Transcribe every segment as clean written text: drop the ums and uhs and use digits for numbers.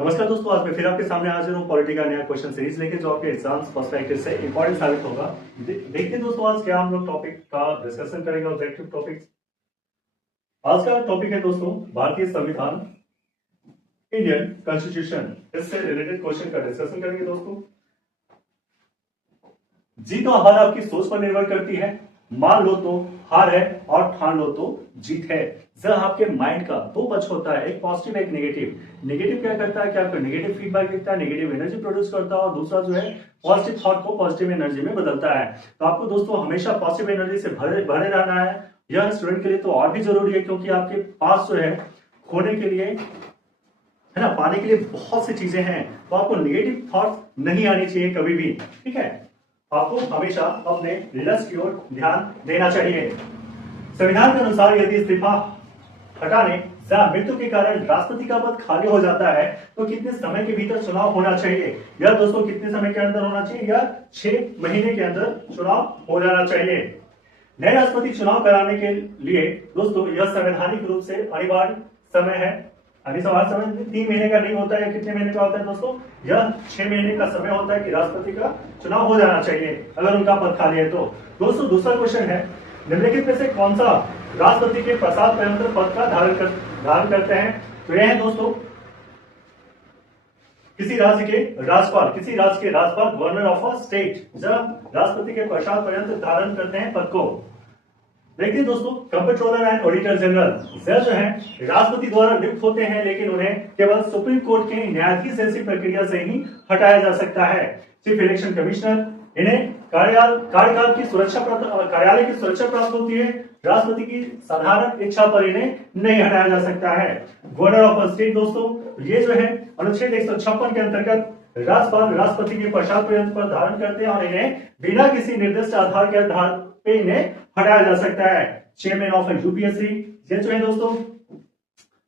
नमस्कार दोस्तों, आज मैं फिर आपके सामने हाजिर हूँ पॉलिटी का नया क्वेश्चन सीरीज लेके जो आपके एग्जाम्स पर्सपेक्टिव से इंपॉर्टेंट साबित होगा। देखते हैं दोस्तों आज क्या हम लोग टॉपिक का डिस्कशन करेंगे। ऑब्जेक्टिव टॉपिक आज का टॉपिक है दोस्तों भारतीय संविधान, इंडियन कॉन्स्टिट्यूशन। इससे रिलेटेड क्वेश्चन का डिस्कशन करेंगे दोस्तों। जीत और हार आपकी सोच पर निर्भर करती है। मान लो तो हार है और ठान लो तो जीत है। जरा आपके माइंड का दो पक्ष होता है, एक पॉजिटिव एक नेगेटिव। नेगेटिव क्या करता है कि आपको नेगेटिव फीडबैक देता है, नेगेटिव एनर्जी प्रोड्यूस करता है, और दूसरा जो है पॉजिटिव थॉट को पॉजिटिव एनर्जी में बदलता है। तो आपको दोस्तों हमेशा पॉजिटिव एनर्जी से भरे रहना है। यह स्टूडेंट के लिए तो और भी जरूरी है, क्योंकि आपके पास जो है खोने के लिए है ना, पाने के लिए बहुत सी चीजें हैं। तो आपको नेगेटिव थॉट नहीं आनी चाहिए कभी भी, ठीक है। आपको हमेशा अपने लक्ष्य की ओर ध्यान देना चाहिए। संविधान के अनुसार यदि इस्तीफा हटाने या मृत्यु के कारण राष्ट्रपति का पद खाली हो जाता है तो कितने समय के भीतर चुनाव होना चाहिए? यह दोस्तों कितने समय के अंदर होना चाहिए? यह 6 महीने के अंदर चुनाव हो जाना चाहिए। नए राष्ट्रपति चुनाव कराने के लिए दोस्तों यह संवैधानिक रूप से अनिवार्य समय है। अनिवार्य समय 3 महीने का नहीं होता है। कितने महीने का होता है दोस्तों? यह 6 महीने का समय होता है कि राष्ट्रपति का चुनाव हो जाना चाहिए अगर उनका पद खाली है तो। दोस्तों दूसरा क्वेश्चन है, निम्नलिखित में से कौन सा राष्ट्रपति के प्रसाद पर्यंत पद का धारण करते हैं? तो यह है दोस्तों किसी राज्य के राज्यपाल, गवर्नर ऑफ अ स्टेट, जब राष्ट्रपति के प्रसाद पर्यंत धारण करते हैं पद को। देखिए दोस्तों, कंप्ट्रोलर एंड ऑडिटर जनरल जो है राष्ट्रपति द्वारा नियुक्त होते हैं, लेकिन उन्हें केवल सुप्रीम कोर्ट के न्यायाधीश जैसी प्रक्रिया से ही हटाया जा सकता है। चीफ इलेक्शन कमिश्नर, इन्हें कार्यकाल की सुरक्षा कार्यालय की सुरक्षा प्राप्त होती है। राष्ट्रपति की साधारण इच्छा पर इन्हें नहीं हटाया जा सकता है। गवर्नर ऑफ अ स्टेट दोस्तों, ये जो है अनुच्छेद 156 के अंतर्गत राज्यपाल राष्ट्रपति के प्रसाद पर्यंत पर धारण करते हैं और इन्हें बिना किसी निर्दिष्ट आधार के आधार पे इन्हें हटाया जा सकता है। चेयरमैन ऑफ यूपीएससी, ये जो है दोस्तों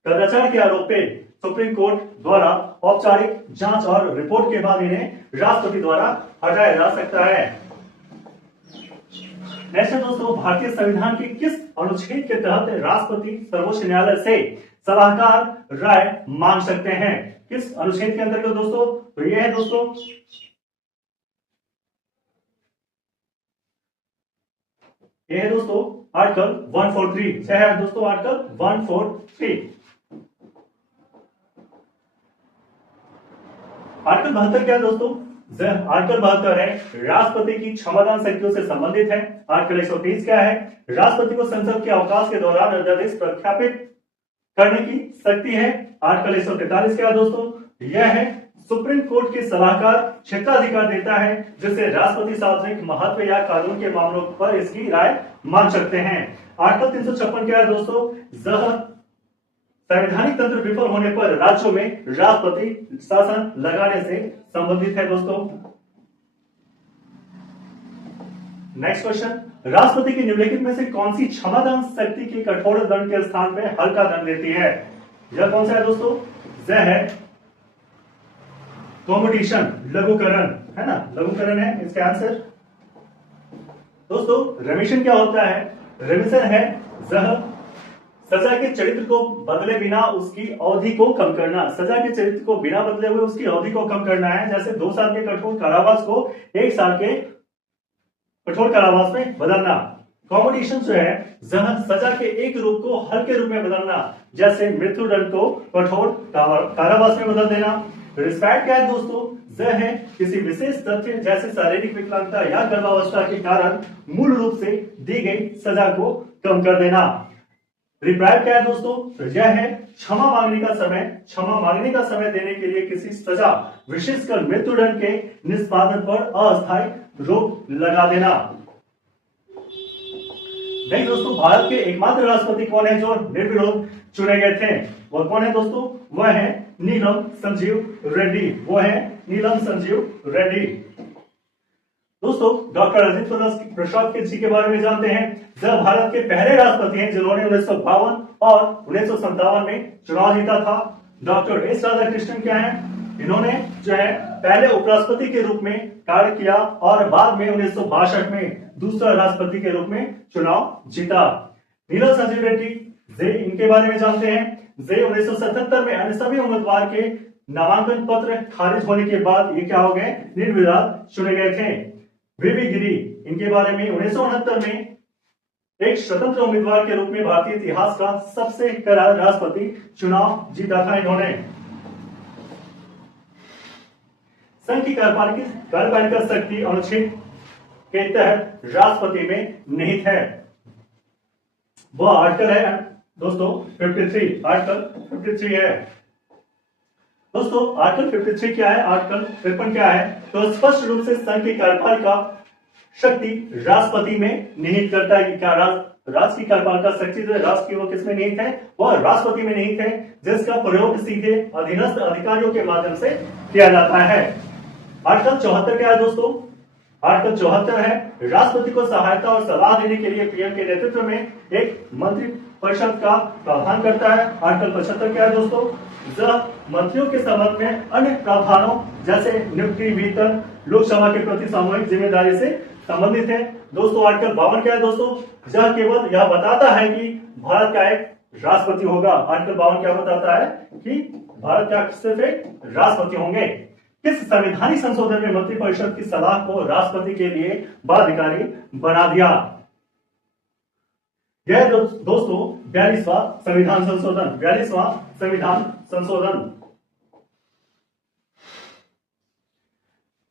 कदाचार के आरोप पे सुप्रीम कोर्ट द्वारा औपचारिक जांच और रिपोर्ट के बाद इन्हें राष्ट्रपति द्वारा हटाया जा सकता है। नेक्स्ट दोस्तों, भारतीय संविधान के किस अनुच्छेद के तहत राष्ट्रपति सर्वोच्च न्यायालय से सलाहकार राय मांग सकते हैं? किस अनुच्छेद के अंतर्गत दोस्तों? तो यह है दोस्तों आर्टिकल 143 है दोस्तों, आर्टिकल 143। आर्टिकल 72 क्या है दोस्तों? आर्टिकल 72 है राष्ट्रपति की क्षमतान शक्तियों से संबंधित है। आर्टिकल 130 क्या है? राष्ट्रपति को संसद के अवकाश के दौरान अध्यादेश प्रख्यापित करने की शक्ति है। आर्टिकल 143 क्या है दोस्तों? यह है सुप्रीम कोर्ट के सलाहकार क्षेत्राधिकार देता है, जिससे राष्ट्रपति सार्वजनिक महत्व या कानून के मामलों पर इसकी राय मांग सकते हैं। आर्टिकल 356 क्या है दोस्तों? संवैधानिक तंत्र विफल होने पर राज्यों में राष्ट्रपति शासन लगाने से संबंधित है दोस्तों। नेक्स्ट क्वेश्चन, राष्ट्रपति की निम्नलिखित में से कौन सी क्षमादान शक्ति के कठोर दंड के स्थान में हल्का दंड देती है? यह कौन सा है दोस्तों? यह है कॉम्पिटिशन, लघुकरण, है ना, लघुकरण है इसका आंसर। दोस्तों रेमिशन क्या होता है? रेमिशन है सजा के चरित्र को बदले बिना उसकी अवधि को कम करना। सजा के चरित्र को बिना बदले हुए उसकी अवधि को कम करना है। जैसे 2 साल के कठोर कारावास को 1 साल के कठोर कारावास में बदलना। कॉम्पिटिशन जो है सजा के एक रूप को हल्के रूप में बदलना, जैसे मृत्युदंड को कठोर कारावास में बदल देना। रिस्पेक्ट क्या है दोस्तों? यह है किसी विशेष तथ्य जैसे शारीरिक विकलांगता या गर्भावस्था के कारण मूल रूप से दी गई सजा को कम कर देना। रिप्राइव क्या है दोस्तों? तो यह है क्षमा मांगने का समय देने के लिए किसी सजा, विशेषकर मृत्युदंड के निष्पादन पर अस्थायी रोक लगा देना। नहीं दोस्तों, भारत के एकमात्र राष्ट्रपति कौन है जो निर्विरोध चुने गए थे? वह कौन है दोस्तों? वह है नीलम संजीव रेड्डी। वो है नीलम संजीव रेड्डी। दोस्तों डॉक्टर राजेंद्र प्रसाद जी के बारे में जानते हैं। जब भारत के पहले राष्ट्रपति हैं जिन्होंने 1952 और 1957 में चुनाव जीता था। डॉक्टर एस राधाकृष्णन क्या है? इन्होंने जो है पहले उपराष्ट्रपति के रूप में कार्य किया और बाद में 1962 में दूसरा राष्ट्रपति के रूप में चुनाव जीता। नीलम संजीव रेड्डी इनके बारे में जानते हैं। 1977 में अन्य सभी उम्मीदवार के नामांकन पत्र खारिज होने के बाद ये क्या हो गए, निर्विवाद चुने गए थे। वीवी गिरी, इनके बारे में 1969 में एक स्वतंत्र उम्मीदवार के रूप में भारतीय इतिहास का सबसे कड़ा राष्ट्रपति चुनाव जीता था इन्होंने। संघ की कार्यपालिका शक्ति अनुच्छेद के तहत राष्ट्रपति में निहित है। वह आर्टिकल है दोस्तों 53, आर्टिकल 53 है दोस्तों। आर्टिकल 53 क्या है, आर्टिकल 53 क्या है, तो स्पष्ट रूप से संघ की कार्यपालिका शक्ति राष्ट्रपति में निहित करता है कि क्या राष्ट्र की कार्यपालिका शक्ति जो राष्ट्र की वो किसमें निहित है, वह राष्ट्रपति में निहित है, जिसका प्रयोग सीधे अधीनस्थ अधिकारियों के माध्यम से किया जाता है। आर्टिकल 74 क्या है दोस्तों, आर्टिकल 74 है राष्ट्रपति को सहायता और सलाह देने के लिए पीएम के नेतृत्व में एक मंत्री परिषद का प्रावधान करता है। आर्टिकल 75 क्या है दोस्तों, मंत्रियों के संबंध में अन्य प्रावधानों जैसे नियुक्ति, वेतन, लोकसभा के प्रति सामूहिक जिम्मेदारी से संबंधित है। दोस्तों आर्टिकल 52 क्या है दोस्तों, यह केवल यह बताता है कि भारत का एक राष्ट्रपति होगा। आर्टिकल 52 क्या बताता है कि भारत का सिर्फ एक राष्ट्रपति होंगे। किस संवैधानिक संशोधन में मंत्रिपरिषद की सलाह को राष्ट्रपति के लिए बाध्यकारी बना दिया? यह दोस्तों 42वां संविधान संशोधन, 42वां संविधान संशोधन।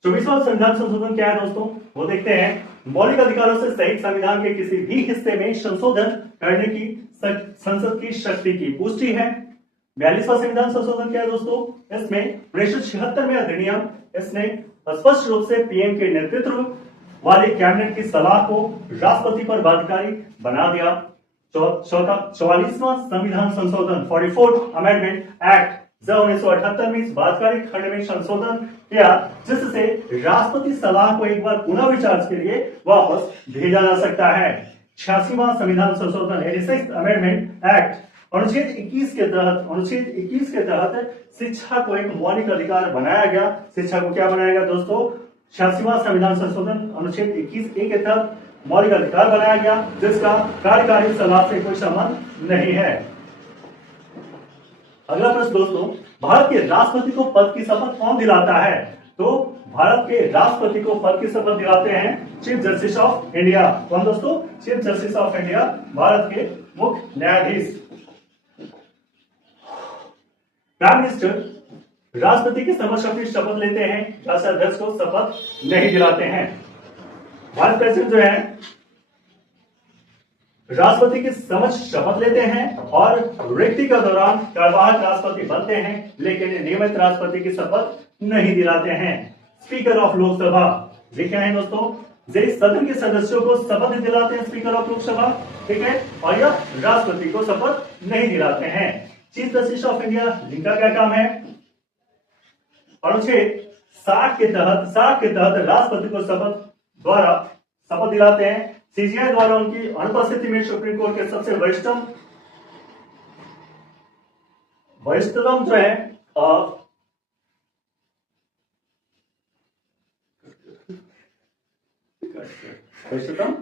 24वां संविधान संशोधन क्या है दोस्तों, वो देखते हैं। मौलिक अधिकारों से सहित संविधान के किसी भी हिस्से में संशोधन करने की संसद की शक्ति की पुष्टि है। 42वां संविधान संशोधन क्या है दोस्तों, इसमें 1976 में अधिनियम, इसने स्पष्ट रूप से पीएम के नेतृत्व वाली कैबिनेट की सलाह को राष्ट्रपति पर बाध्यकारी बना दिया। 44वां संविधान संशोधन 44th अमेंडमेंट एक्ट 1978 में इस बाध्यकारी खंड में संशोधन किया, जिससे राष्ट्रपति सलाह को एक बार पुनः विचार के लिए वापस भेजा जा सकता है। 86वां संविधान संशोधन 86th अमेंडमेंट एक्ट अनुच्छेद 21 के तहत शिक्षा को एक मौलिक अधिकार बनाया गया। शिक्षा को क्या बनाया गया दोस्तों, 86वां संविधान संशोधन अनुच्छेद 21A के तहत मौलिक अधिकार बनाया गया, जिसका कार्यकारी सलाह से कोई संबंध नहीं है। अगला प्रश्न दोस्तों, भारत के राष्ट्रपति को पद की शपथ कौन दिलाता है? तो भारत के राष्ट्रपति को पद की शपथ दिलाते हैं चीफ जस्टिस ऑफ इंडिया। कौन दोस्तों, chief justice of India, Bharat के मुख्य न्यायाधीश। प्राइम मिनिस्टर राष्ट्रपति के समक्ष अपनी शपथ लेते हैं, राष्ट्राध्यक्ष को शपथ नहीं दिलाते हैं। वाइस प्रेसिडेंट जो है राष्ट्रपति के समक्ष शपथ लेते हैं और रिक्ति के दौरान कार्यवाहक राष्ट्रपति बनते हैं, लेकिन नियमित राष्ट्रपति की शपथ नहीं दिलाते हैं। स्पीकर ऑफ लोकसभा लिखे हैं दोस्तों, जिस सदन के सदस्यों को शपथ दिलाते हैं स्पीकर ऑफ लोकसभा, ठीक है, और यह राष्ट्रपति को शपथ नहीं दिलाते हैं। चीफ जस्टिस ऑफ इंडिया, जिनका क्या काम है, अनुच्छेद 60 के तहत राष्ट्रपति को शपथ दिलाते हैं। सीजीआई द्वारा उनकी अनुपस्थिति में सुप्रीम कोर्ट के सबसे वरिष्ठतम जो है वरिष्ठतम